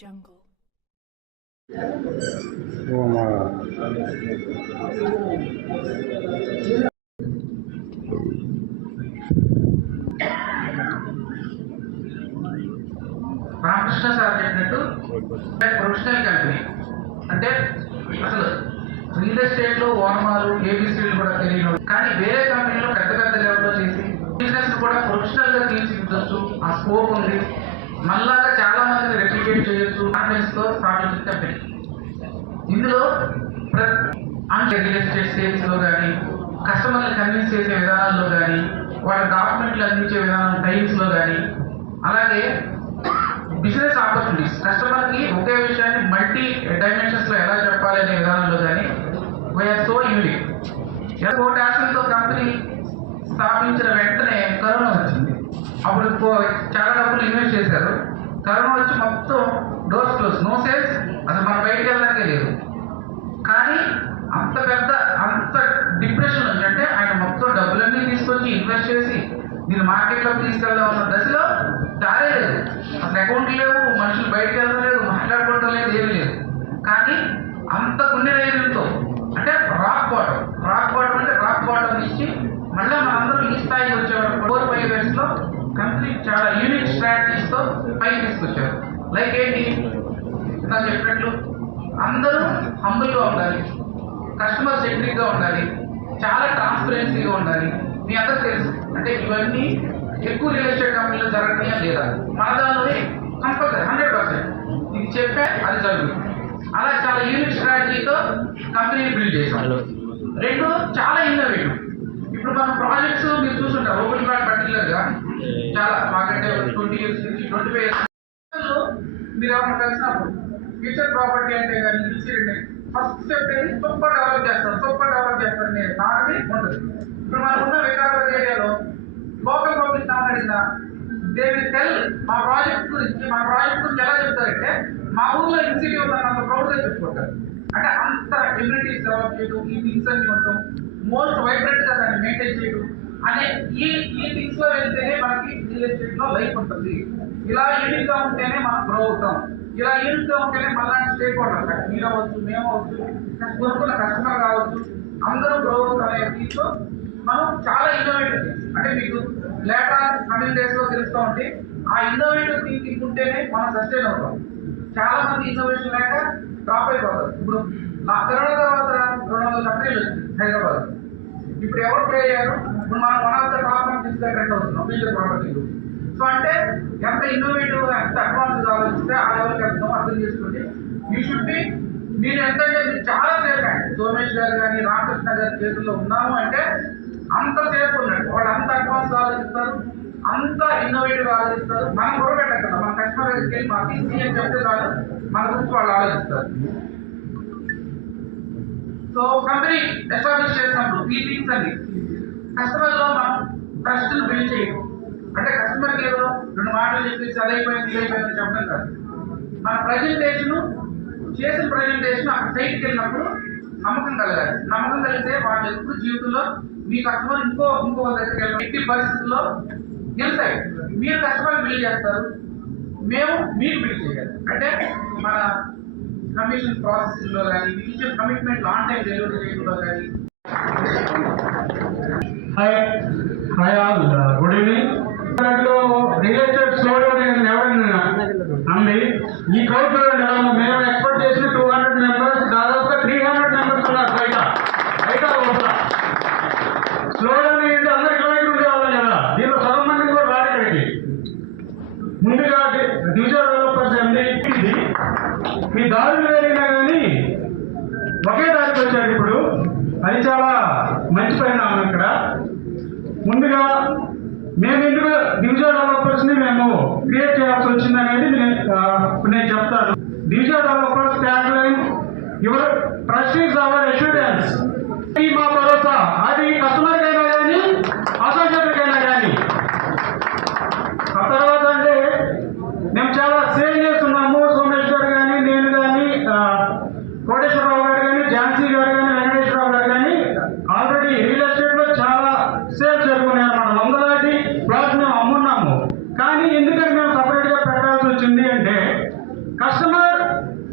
Jungle. Ramakrishna sir చెప్పినట్టు professional company అంటే అసలు రియల్ ఎస్టేట్ లో ఓనమాలు ఏబిసిలు కూడా తెలియదు, కానీ వేరే కంపెనీలో పెద్ద పెద్ద లెవెల్లో చేసి బిజినెస్ కూడా ప్రొఫెషనల్ గా తీర్చిదిద్దొచ్చు. ఆ స్కోప్ ఉంది. మళ్ళాగా చాలా మందిని రెప్లికేట్ చేయొచ్చు. కాన్ఫిడెన్స్ తో స్థాపించిన కంపెనీ. ఇందులో రియల్ ఎస్టేట్ సేల్స్ లో కానీ, కస్టమర్లు కన్విన్స్ చేసే విధానాల్లో కానీ, వాళ్ళ డాక్యుమెంట్లు అందించే విధానం టైమ్స్ లో కానీ, అలాగే బిజినెస్ ఆపర్చునిటీస్ కస్టమర్కి ఒకే విషయాన్ని మల్టీ డైమెన్షన్స్ లో ఎలా చెప్పాలి అనే విధానంలో కానీ వీఆర్ సో యూనిక్. కోటి ఆశలతో కంపెనీ స్థాపించిన వెంటనే కరోనా వచ్చింది. అప్పుడు చాలా డబ్బులు ఇన్వెస్ట్ చేశారు. కరోనా వచ్చి మొత్తం డోర్స్ క్లోజ్, నో సేల్స్, అసలు మనం బయటకు వెళ్ళడానికే లేదు. కానీ అంత డిప్రెషన్ ఉంది. అంటే ఆయన మొత్తం డబ్బులన్నీ తీసుకొచ్చి ఇన్వెస్ట్ చేసి దీన్ని మార్కెట్లోకి తీసుకెళ్దాం అన్న దశలో దారే లేదు. అసలు అకౌంట్లు లేవు, మనుషులు బయటకు వెళ్ళడం లేదు, మాట్లాడుకోవడం లేదు, ఏమీ లేదు. కానీ అంత గుండె ధైర్యంతో, అంటే రాక్ బాటం అంటే రాక్ బాటం నుంచి మళ్ళీ మనందరం ఈ స్థాయికి వచ్చేవారు. 4-5 years లో కంపెనీ చాలా యూనిక్ స్ట్రాటజీస్ తో పైకి తీసుకొచ్చారు. లైక్ ఏంటి, నాకు చెప్పినట్లు అందరూ హంబుల్గా ఉండాలి, కస్టమర్ సెంట్రిక్ గా ఉండాలి, చాలా ట్రాన్స్పరెన్సీగా ఉండాలి. మీ అందరూ తెలుసు, అంటే ఇవన్నీ ఎక్కువ రియల్ ఎస్టేట్ కంపెనీలో జరగనియా లేదా, మన దానిలోనే కంపల్సరీ 100% ఇది చెప్పే అది జరుగుతుంది. అలా చాలా యూనిక్ స్ట్రాటజీతో కంపెనీని బిల్డ్ చేశాం. రెండు, చాలా ఇన్నోవేటివ్. ఇప్పుడు మన ప్రాజెక్ట్స్ మీరు చూసుంటారు, ఓపెన్ ప్లాట్ పర్టికులర్గా చాలా మాకంటే 20 years నుంచి 25 years మీరు ఏమన్నా కలిసినప్పుడు ఫ్యూచర్ ప్రాపర్టీ అంటే కానీ ఇన్సూరెంట్ ఫస్ట్ స్టెప్ అనేది సూపర్ డెవలప్ చేస్తారు అనే దాని ఉంటుంది. ఇప్పుడు మనకున్న వికారాబాద్ ఏరియాలో లోకల్ పబ్లిక్ అడిగినా దే విల్ టెల్ మా ప్రాజెక్ట్ గురించి ఎలా చెప్తారంటే మా ఊర్లో ఇన్సిటీ ఉందన్నంత ప్రౌడ్గా చెప్పుకుంటారు. అంటే అంత ఎమ్యూనిటీస్ డెవలప్ చేయడం, ఈ థింగ్స్ అన్ని ఉండటం, మోస్ట్ వైబ్రెంట్ గా దాన్ని మెయింటైన్ చేయడం అనే ఈ థింగ్స్ లో వెళ్తేనే మనకి రియల్ ఎస్టేట్ లో లైఫ్ ఉంటుంది. ఇలా యూనిక్ గా ఉంటేనే మనం గ్రో అవుతాం. ఇలా యూనిక్ గా ఉంటేనే మళ్ళీ స్టేక్ హోల్డర్ మీరు అవ్వచ్చు, మేము అవ్వచ్చు, కొనుక్కున్న కస్టమర్ కావచ్చు, అందరూ గ్రో అవుతాం అనే దీంట్లో మనం చాలా ఇన్నోవేటివ్ థింగ్స్, అంటే మీకు లేటర్ కమింగ్ డేస్ లో తెలుస్తూ ఉంటే ఆ ఇన్నోవేటివ్ థింకింగ్ ఉంటేనే మనం సస్టైన్ అవుతాం. చాలా మంది ఇన్నోవేషన్ లేక డ్రాప్ అయిపోతారు. ఇప్పుడు నా కరోనా తర్వాత 200 కంపెనీలు వచ్చింది హైదరాబాద్. ఇప్పుడు ఎవరు ప్లే అయ్యారు? ఇప్పుడు మనం వన్ ఆఫ్ ద టాప్ తీసుకెళ్ళి అవుతున్నాం ఫ్యూచర్ ప్రాపర్టీలు. సో అంటే ఎంత ఇన్నోవేటివ్, ఎంత అడ్వాన్స్ ఆలోచిస్తే ఆ లెవెల్కి వెళ్తాం. అర్థం చేసుకోండి. యూ షుడ్ బి, మీరు ఎంత చాలా సేఫ్ అండి. సోమేష్ గారు కానీ రామకృష్ణ గారి చేతుల్లో ఉన్నాము అంటే అంత సేఫ్ ఉన్నట్టు. వాళ్ళు అంత అడ్వాన్స్ ఆలోచిస్తారు, అంత ఇన్నోవేటివ్ ఆలోచిస్తారు. మనం గొడవపెట్టాం కదా, మన కస్టమర్ దగ్గరికి వెళ్ళి మా తీసి అని చెప్తే చాలు మన గురించి వాళ్ళు ఆలోచిస్తారు. సో కంపెనీ ఎస్టాబ్లిష్ చేసినప్పుడు ఈ థింగ్స్ అన్ని కస్టమర్లో మనం ట్రస్ట్ని బిల్డ్ చేయడం. అంటే కస్టమర్కి ఏదో 2 మాటలు చెప్పేసి అదైపోయింది ఇదైపోయిందని చెప్పడం కాదు. మన చేసిన ప్రజెంటేషన్ అక్కడ సైట్కి వెళ్ళినప్పుడు నమ్మకం కలగాలి. నమ్మకం కలిగితే వాళ్ళు ఎప్పుడు జీవితంలో మీ కస్టమర్ ఇంకో దగ్గరికి వెళ్ళిన ఎట్టి పరిస్థితుల్లో గెలుస్తాయి. మీరు కస్టమర్ బిల్డ్ చేస్తారు, మేము మీకు బిల్డ్ చేయాలి. అంటే మన కమిషన్ ప్రాసెస్లో కానీ, ఇచ్చే కమిట్మెంట్ ఆన్ టైం డెలివరీ చేయడంలో కానీ. Hi all, good evening. Related స్లోడో ఎవరైనా అండి ఈ క్రౌడ్ మేము ఎక్స్పెక్ట్ చేసిన 200 మెంబర్స్, దాదాపుగా 300 మెంబర్స్ ఉన్నారు బయట లోపల. స్లోడన్ ఏంటి, అందరికి బయట ఉండేవాళ్ళం కదా, దీనిలో సగం మంది కూడా రాడు ఇక్కడికి. ముందుగా డివిజన్ డెవలపర్స్ అండి, మీ దారులు వేరైనా కానీ ఒకే దారికి వచ్చారు ఇప్పుడు. అది చాలా మంచి పరిణామం. ఇక్కడ ముందుగా మేము ఎందుకు డివిజన్ డెవలపర్స్ ని మేము క్రియేట్ చేయాల్సి వచ్చింది అనేది నేను చెప్తాను. Division developers tag line your trust is our assurance. మా భరోసా అది కస్టమర్ కైనా కానీ అసోసియేట్కైనా కానీ. ఆ తర్వాత అంటే మేము చాలా సేల్ చేస్తున్నాము. సోమేష్ గారు కానీ, నేను కానీ, కోటేశ్వరరావు గారు కానీ, ఝాన్సీ గారు కానీ, వెంకటేశ్వరరావు గారు కానీ ఆల్రెడీ రియల్ ఎస్టేట్ లో చాలా సేల్స్ జరుగుతున్నాయి అన్నమాట. 100 ప్లాట్స్ మేము అమ్మున్నాము. కానీ ఎందుకని మేము సపరేట్ గా పెట్టాల్సి వచ్చింది అంటే కస్టమర్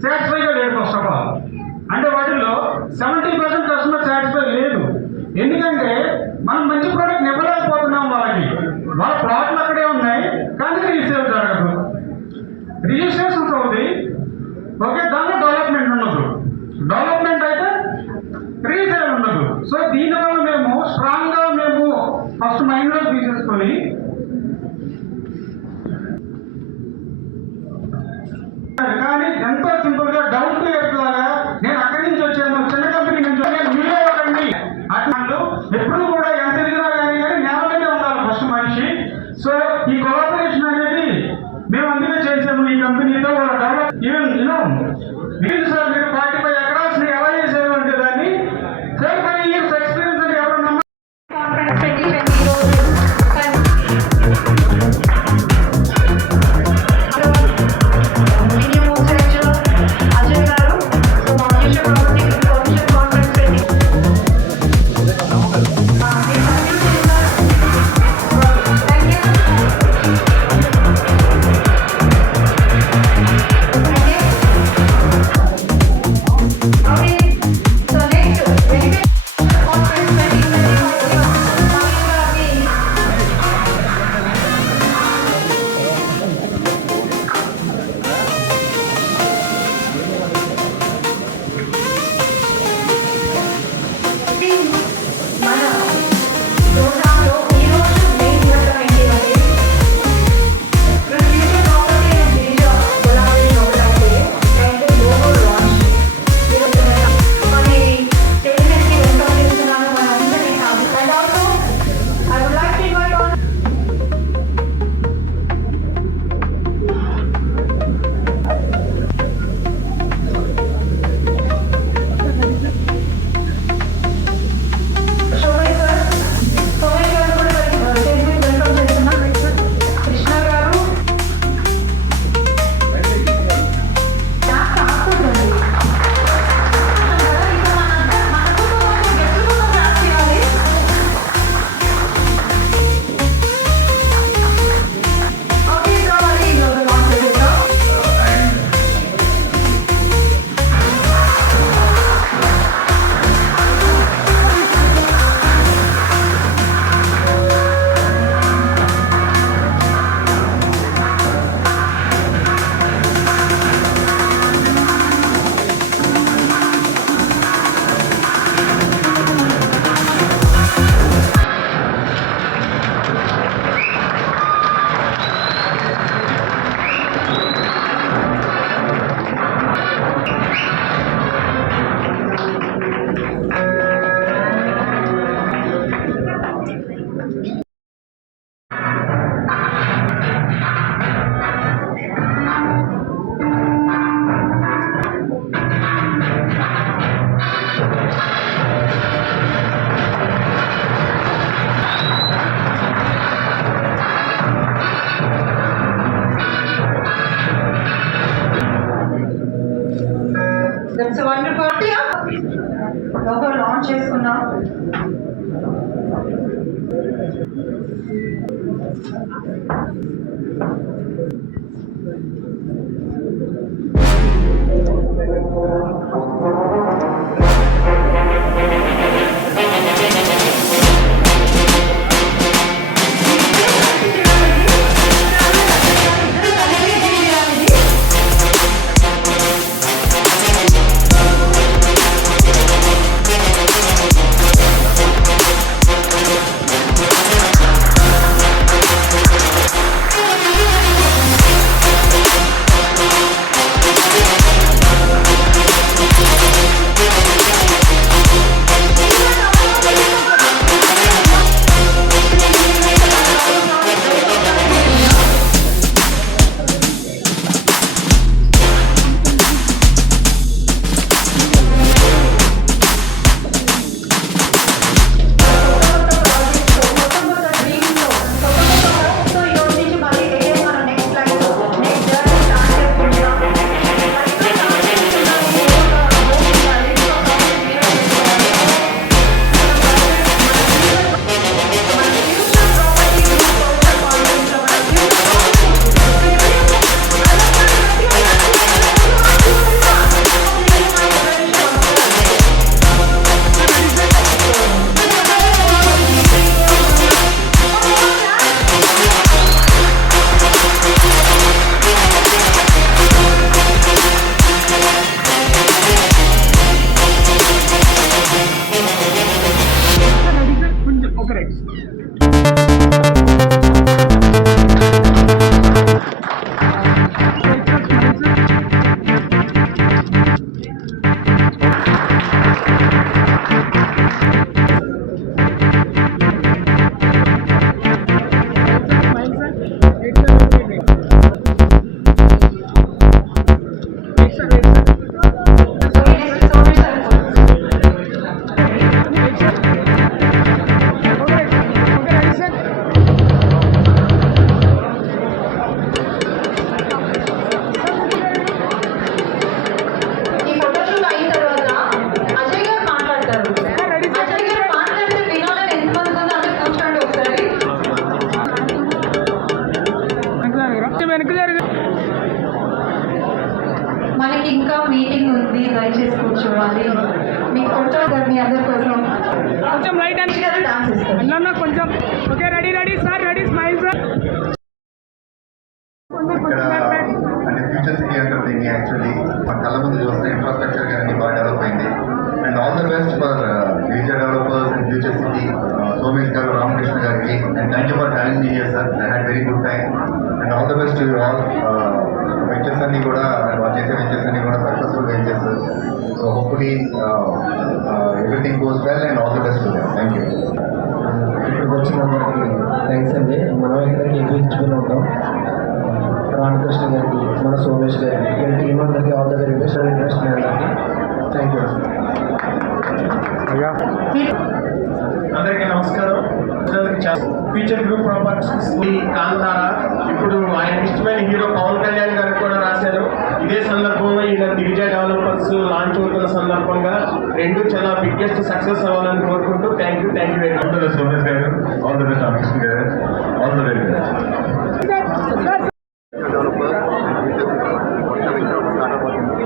సాటిస్ఫైగా లేడు ఫస్ట్ ఆఫ్ ఆల్. అంటే వాటిల్లో 70% కస్టమర్ సాటిస్ఫై లేదు. ఎందుకంటే మనం మంచి ప్రోడక్ట్ ఇవ్వలేకపోతున్నాం వాళ్ళకి. వాళ్ళ ప్లాట్లు అక్కడే ఉన్నాయి కానీ రీసేల్ జరగదు, రిజిస్ట్రేషన్స్ అవుతాయి. ఓకే, దాంట్లో డెవలప్మెంట్ ఉండదు. డెవలప్మెంట్ అయితే రీసేల్ ఉండదు. సో దీనివల్ల మేము స్ట్రాంగ్గా మేము ఫస్ట్ మైండ్లో తీసేసుకొని కానీ ఎంతో సింపుల్గా డౌన్ టు ఎర్త్ లాగా నేను అక్కడి నుంచి వచ్చాను, చిన్న కంపెనీ నుంచి వచ్చాను, మీరే ఒకటి అట్లాంటి ఎప్పుడు కూడా ఎంత ఎదిగినా కానీ నేల మీదే ఉండాలి ఫస్ట్ మనిషి. సో ఈ కొలాబరేషన్ అనేది మేము అందుకే చేసాము ఈ కంపెనీతో. డెవలప్ ఈవెన్ మీరు సార్ మీరు 45 acres ఎలా చేసేది అంటే దాన్ని 4-5 years ఎక్స్పీరియన్స్ అని ఎవరు నమ్మ That's a wonderful idea. Logo launch చేసుకున్నాం. ఈ ఫోటోషూట్ అయిన తర్వాత అజయ్ గారు మాట్లాడతారు. అజయ్ గారు మాట్లాడితే వినాలని ఎంతమంది ఉందో అందరూ కూర్చోండి ఒకసారి. మనకి ఇంకా మీటింగ్ ఉంది, దయచేసి కూర్చోవాలి. మీ ఫోటో గారు మీ అందరి కోసం కొంచెం రైట్ అండ్ డాన్స్ ఇస్తారు. అన్న కొంచెం okay ready sir ready smile sir ఇక్కడ అంటే ఫ్యూచర్ సిటీ అంటారు దీన్ని. యాక్చువల్లీ మన కళ్ళ ముందు చూస్తే ఇన్ఫ్రాస్ట్రక్చర్ కానీ బాగా డెవలప్ అయింది. And all the best for future developers and future city Somesh గారు, రామకృష్ణ గారికి. And thank you for having me here sir. I had very good time. And all the best to all. Ventures అన్ని కూడా వాళ్ళు చేసే ventures అన్ని కూడా successful ventures. So hopefully everything goes well and all the best to them. Thank you. ఇక్కడికి వచ్చిన మనకి thanks అండి. మనం ఇక్కడికి ఎక్కించుకుని ఉంటాం. రామకృష్ణ గారికి, మన సోమేష్ గారికి, ఇక్కడ టీం అందరికీ all the very best. Interest అందరికీ థ్యాంక్ యూ. అందరికీ నమస్కారం. ఫ్యూచర్ గ్రూప్ ప్రాపర్టీస్ కాంతారా ఇప్పుడు ఆయన ఇష్టమైన హీరో పవన్ కళ్యాణ్ గారికి కూడా రాశారు. ఇదే సందర్భంలో ఈయన దివిజ డెవలపర్స్ లాంచ్ అవుతున్న సందర్భంగా రెండు చాలా బిగ్గెస్ట్ సక్సెస్ అవ్వాలని కోరుకుంటూ thank you very much. All the best Somesh గారు, ఆల్ ద బెస్ట్ రామకృష్ణ గారు, all the very best. Developers కొత్త వెంచర్ స్టార్ట్ అవుతుంది.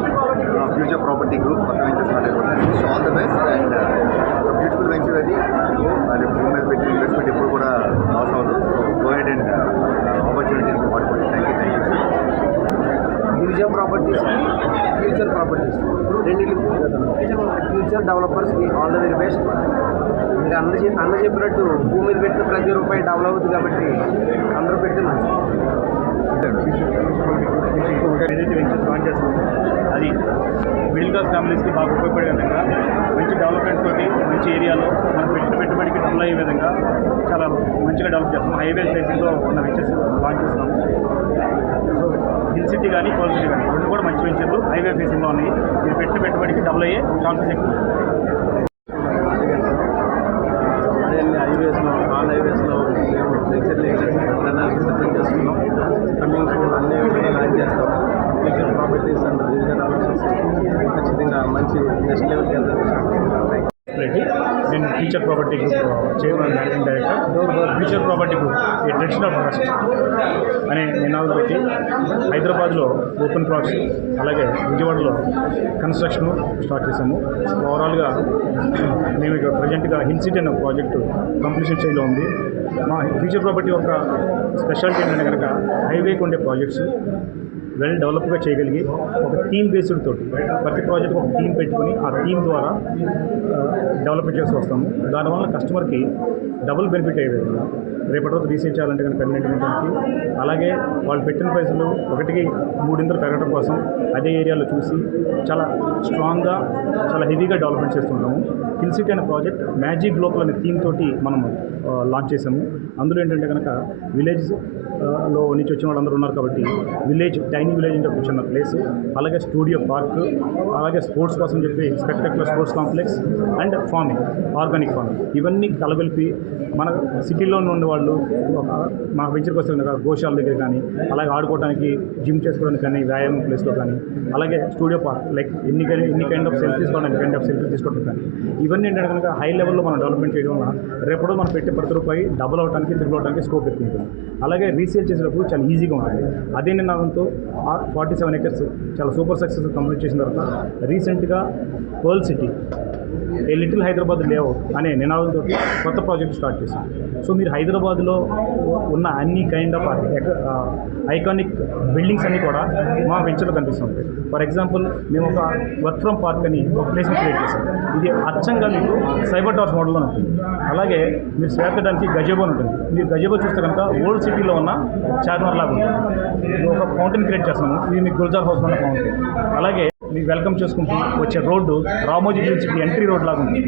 ఫ్యూచర్ ప్రాపర్టీ గ్రూప్ కొత్త వెంచర్ స్టార్ట్ అయిపోతుంది. So all the best and beautiful venture అది. అది భూమి మీద పెట్టిన ఇన్వెస్ట్మెంట్ ఎప్పుడు కూడా లాస్ అవ్వదు. సో గో హెడ్ అండ్ ఆపర్చునిటీని వాడుకోండి. Thank you. Divija properties, future properties రెండింటికి ఫ్యూచర్ డెవలపర్స్కి ఆల్ ద వెరీ బెస్ట్. ఇంకా అన్న చెప్పినట్టు భూమి మీద పెట్టిన ప్రతి రూపాయి డబుల్ అవుతుంది కాబట్టి అందరూ పెడుతున్నారు. ఏదైతే వెంచర్స్ లాంచ్ చేస్తున్నామో అది మిడిల్ క్లాస్ ఫ్యామిలీస్కి బాగా ఉపయోగపడే విధంగా మంచి డెవలప్మెంట్ తోటి మంచి ఏరియాలో మనం పెట్టిన పెట్టుబడికి డబుల్ అయ్యే విధంగా చాలా మంచిగా డెవలప్ చేస్తాం. హైవే ఫేసింగ్లో ఉన్న వెంచర్స్ లాంచ్ చేస్తున్నాము. సో హిల్ సిటీ కానీ కోల్ సిటీ కానీ రెండు కూడా మంచి వెంచర్లు హైవే ఫేసింగ్లో ఉన్నాయి. మీరు పెట్టిన పెట్టుబడికి డబుల్ అయ్యే ఛాన్సెస్ ఎక్కువ. హైవేస్లో ఆల్ హైవేస్లో మేము లెక్చర్లు ప్రణాళిక సిద్ధం చేస్తున్నాం. కమింగ్ సూన్ అన్ని కూడా లాంచ్ చేస్తాం. Future properties and regional developments ఖచ్చితంగా మంచి నెక్స్ట్ లెవెల్కి వెళ్తాం. నేను future property group chairman managing director. Future property group A traditional trust అనే నినాదం పెట్టి హైదరాబాద్లో ఓపెన్ ప్లాట్స్ అలాగే విజయవాడలో కన్స్ట్రక్షన్ స్టార్ట్ చేసాము. ఓవరాల్గా మేము ఇక్కడ ప్రజెంట్గా హిల్ సిటీ అనే ప్రాజెక్టు కంప్లీషన్ స్టేజ్లో ఉంది. మా ఫ్యూచర్ ప్రాపర్టీ యొక్క స్పెషాలిటీ ఏంటంటే కనుక హైవేకి ఉండే ప్రాజెక్ట్స్ వెల్ డెవలప్గా చేయగలిగి ఒక థీమ్ బేస్డ్ తోటి ప్రతి ప్రాజెక్ట్ ఒక థీమ్ పెట్టుకుని ఆ థీమ్ ద్వారా డెవలప్మెంట్ చేస్తూ వస్తాము. దానివల్ల కస్టమర్కి డబుల్ బెనిఫిట్ అయ్యే విధంగా రేపటి రోజు రీసేల్ చేయాలంటే కనుక కన్వీనియంట్ ఉండడానికి, అలాగే వాళ్ళు పెట్టిన పైసలు ఒకటికి మూడింతలు పెరగడం కోసం అదే ఏరియాలో చూసి చాలా స్ట్రాంగ్గా చాలా హెవీగా డెవలప్మెంట్ చేస్తుంటాము. హిల్ సిటీ అనే ప్రాజెక్ట్ మ్యాజిక్ గ్లోబల్ అనే థీమ్ తోటి మనం లాంచ్ చేసాము. అందులో ఏంటంటే కనుక విలేజ్లో నుంచి వచ్చిన వాళ్ళందరూ ఉన్నారు కాబట్టి విలేజ్ టైనీ విలేజ్ అంటే ఒక చిన్న ప్లేస్, అలాగే స్టూడియో పార్క్, అలాగే స్పోర్ట్స్ కోసం చెప్పి spectacular sports complex and farming, organic farming ఇవన్నీ కలగలిపి మన సిటీలో ఉండే వాళ్ళు మా వెంచర్కి వస్తే కనుక గోశాల దగ్గర కానీ, అలాగే ఆడుకోవడానికి జిమ్ చేసుకోవడానికి కానీ, వ్యాయామం ప్లేస్లో కానీ, అలాగే స్టూడియో పార్క్ లైక్ ఎన్ని కైండ్ ఆఫ్ సెల్ఫీస్ తీసుకోవడానికి కైండ్ ఆఫ్ సెల్ఫీస్ తీసుకోవడానికి కానీ ఇవన్నీ ఏంటంటే కనుక హై లెవెల్లో మనం డెవలప్మెంట్ చేయడం వల్ల రేపటి మనం పెట్టే ప్రతి రూపాయి డబుల్ అవడానికి త్రిబుల్ అవడానికి స్కోప్ ఎక్కువ ఉంటుంది. అలాగే రీసేల్ చేసేటప్పుడు చాలా ఈజీగా ఉంటుంది. అదే నినాదంతో 47 acres చాలా సూపర్ సక్సెస్ కంప్లీట్ చేసిన తర్వాత రీసెంట్గా pearl city a little Hyderabad layout అనే నినాదంతో కొత్త ప్రాజెక్ట్ స్టార్ట్ చేశాం. సో మీరు హైదరాబాద్లో ఉన్న అన్ని కైండ్ ఆఫ్ ఐకానిక్ బిల్డింగ్స్ అన్నీ కూడా మా వెంచర్లో కనిపిస్తుంటాయి. ఫర్ ఎగ్జాంపుల్ మేము ఒక వర్క్ ఫ్రమ్ పార్క్ అని ఒక ప్లేస్ని క్రియేట్ చేశాం. ఇది అచ్చంగా మీకు సైబర్ టవర్స్ మోడల్లో ఉంటుంది. అలాగే మీరు చేర్చడానికి గజేబో అని ఉంటుంది. మీరు గజేబో చూస్తే కనుక ఓల్డ్ సిటీలో ఉన్న చార్మినార్ లాగా ఉంటుంది. ఇది ఒక ఫౌంటైన్ క్రియేట్ చేస్తాము. ఇది మీకు గుల్జార్ హౌస్ ఉన్న ఫౌంటైన్. అలాగే మీకు వెల్కమ్ చేసుకుంటూ వచ్చే road Ramoji film city entry road లాగా ఉంటుంది.